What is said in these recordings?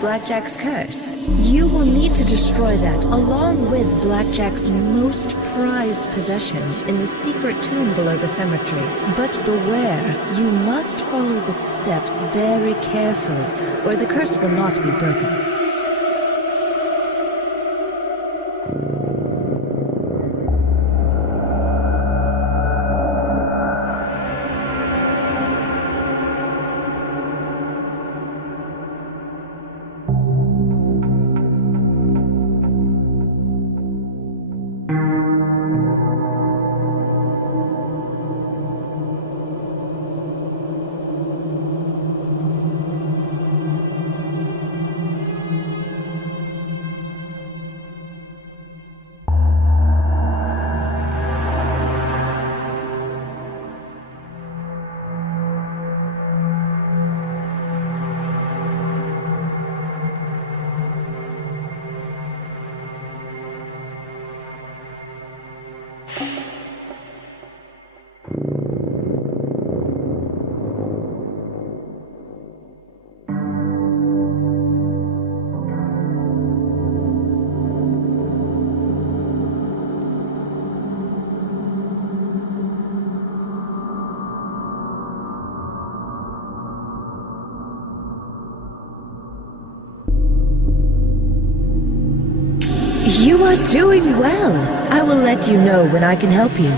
Blackjack's curse. You will need to destroy that, along with Blackjack's most prized possession, in the secret tomb below the cemetery. But beware, you must follow the steps very carefully, or the curse will not be broken. You are doing well. I will let you know when I can help you.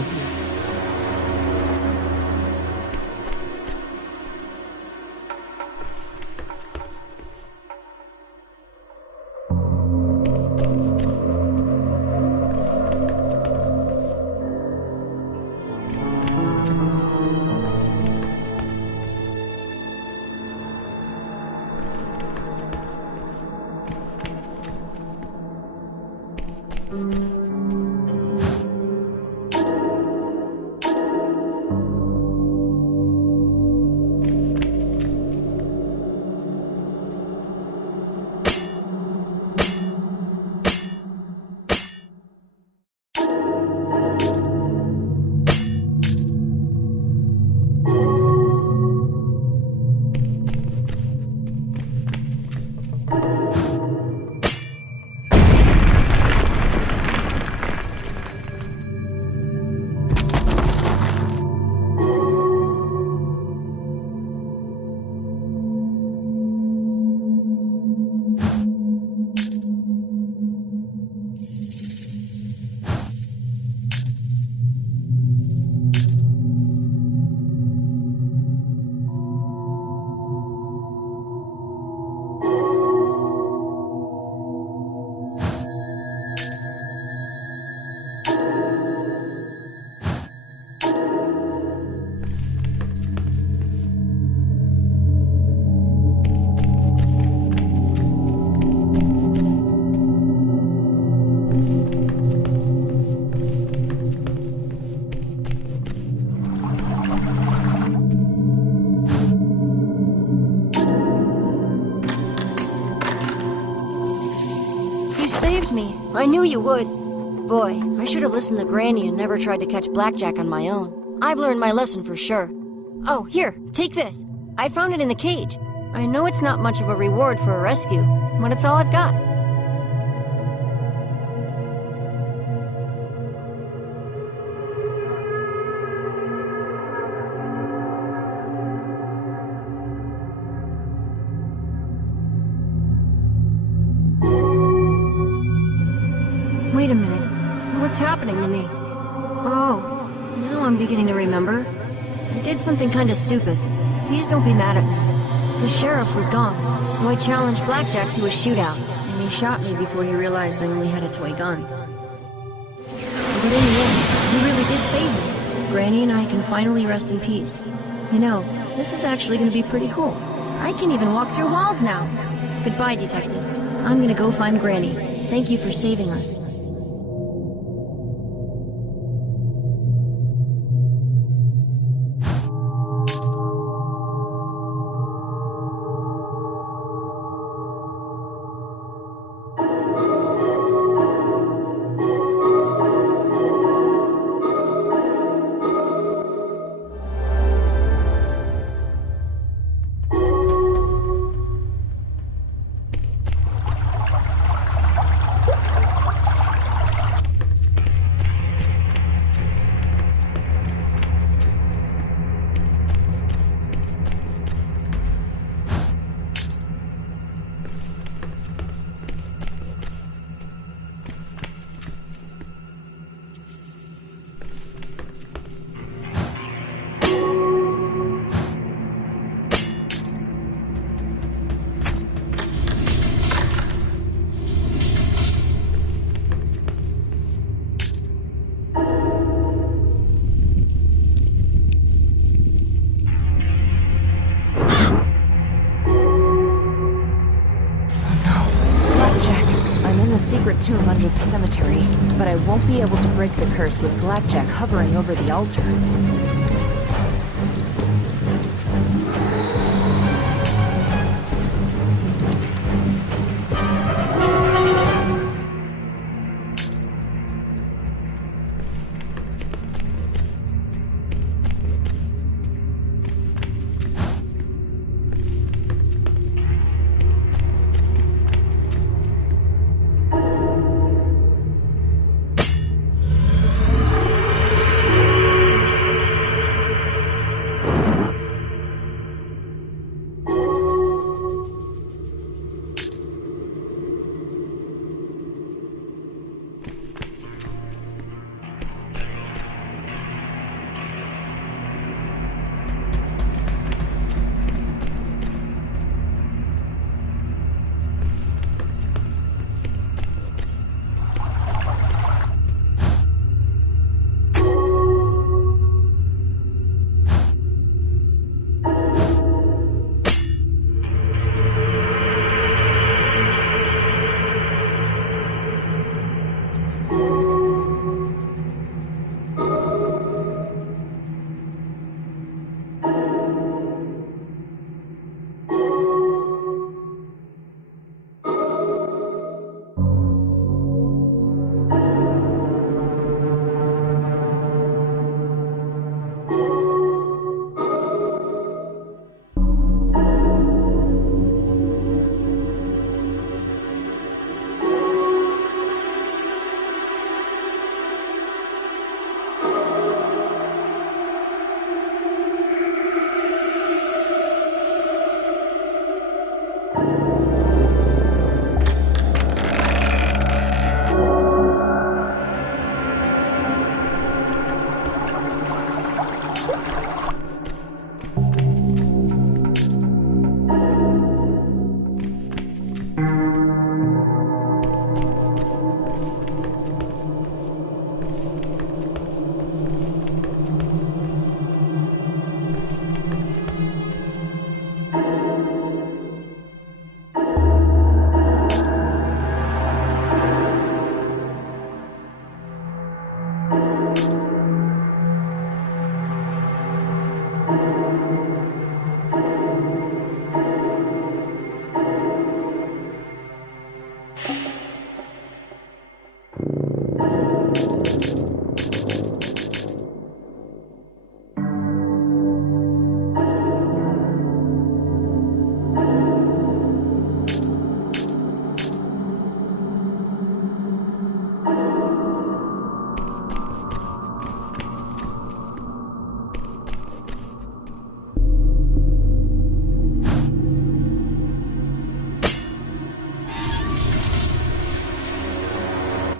I knew you would. Boy, I should have listened to Granny and never tried to catch Blackjack on my own. I've learned my lesson for sure. Oh, here, take this. I found it in the cage. I know it's not much of a reward for a rescue, but it's all I've got. Wait a minute. What's happening to me? Oh, now I'm beginning to remember. I did something kinda stupid. Please don't be mad at me. The sheriff was gone, so I challenged Blackjack to a shootout, and he shot me before he realized I only had a toy gun. But in the end, he really did save me. Granny and I can finally rest in peace. You know, this is actually gonna be pretty cool. I can even walk through walls now. Goodbye, Detective. I'm gonna go find Granny. Thank you for saving us. tomb under the cemetery, but I won't be able to break the curse with Blackjack hovering over the altar.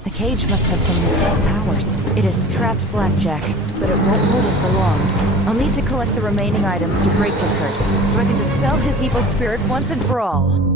The cage must have some mystic powers. It has trapped Blackjack, but it won't hold him for long. I'll need to collect the remaining items to break the curse, so I can dispel his evil spirit once and for all.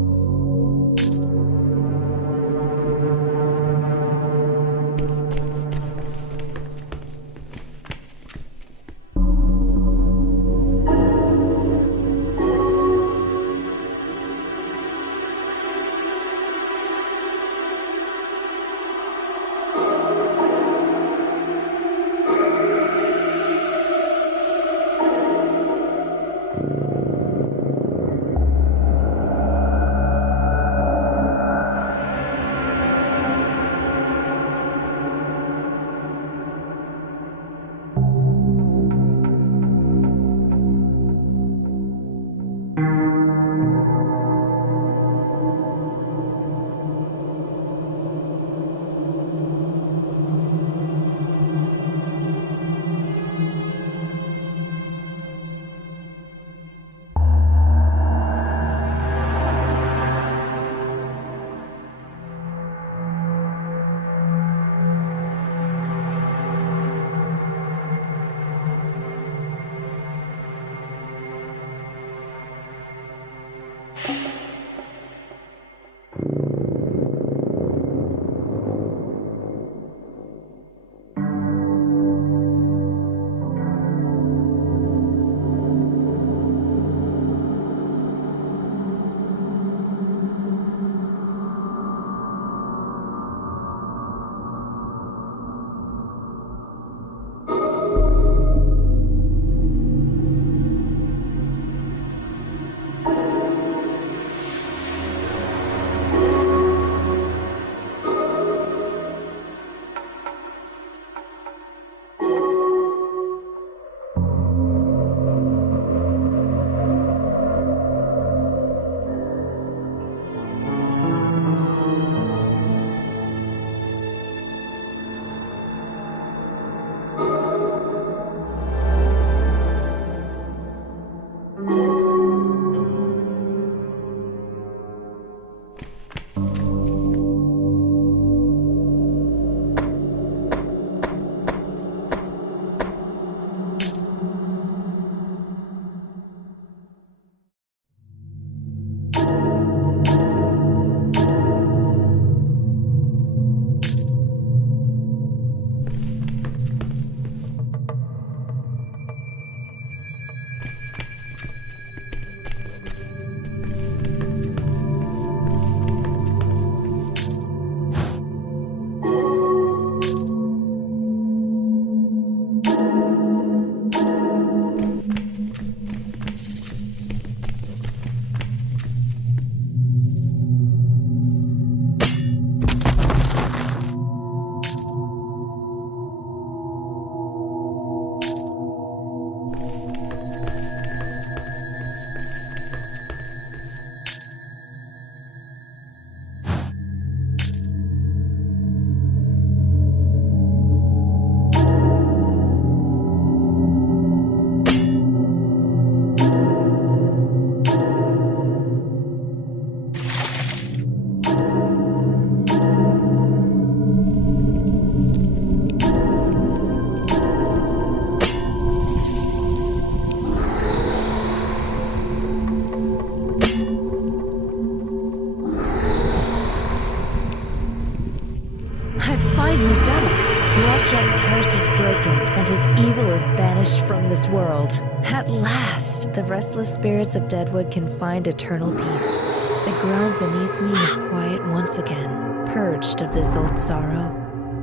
done it! Blackjack's curse is broken, and his evil is banished from this world. At last, the restless spirits of Deadwood can find eternal peace. The ground beneath me is quiet once again, purged of this old sorrow.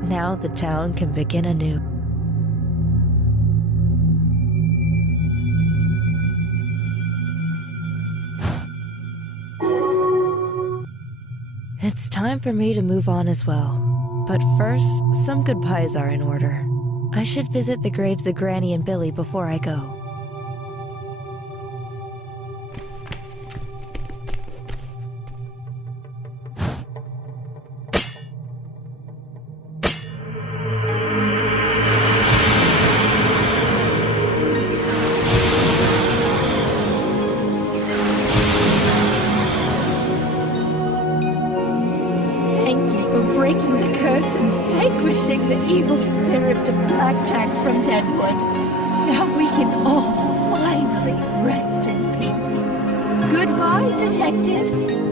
Now the town can begin anew. It's time for me to move on as well. But first, some goodbyes are in order. I should visit the graves of Granny and Billy before I go. Breaking the curse and vanquishing the evil spirit of Blackjack from Deadwood. Now we can all finally rest in peace. Goodbye, Detective.